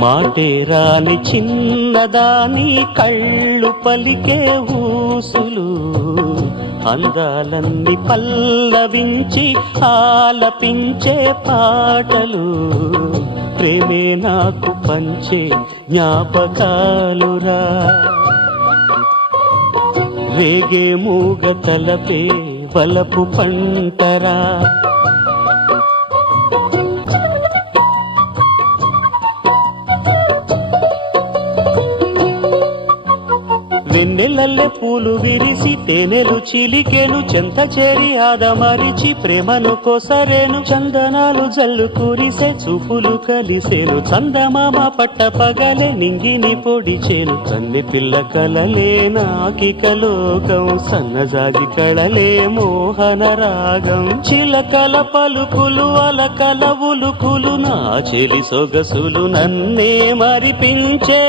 మాటే రాని చిన్నదాని కళ్ళు పలికే ఊసులు, అందాలన్నీ పల్లవించి ఆలపించే పాటలు, ప్రేమే నాకు పంచే జ్ఞాపకాలురా. రేగే మూగ తలపే వలపు పంటరా. వెన్నెలల్లె పూలు విరిసి తేనెలు చిలికెను, చెంత చేరి ఆదమరిచి ప్రేమను కోసరేను, చందనాలు జల్లు కురిసే చూపులు కలిసేను, చందమామ పట్ట పగలే నింగిని పొడిచేను, కన్నె పిల్ల కలలే నాకిక లోకం, సన్నజాజి కళలే మోహన రాగం, చిలకల పలుకులు అలకల ఉలుకులు, నా చెలి సొగసులు నన్నే మరిపించే.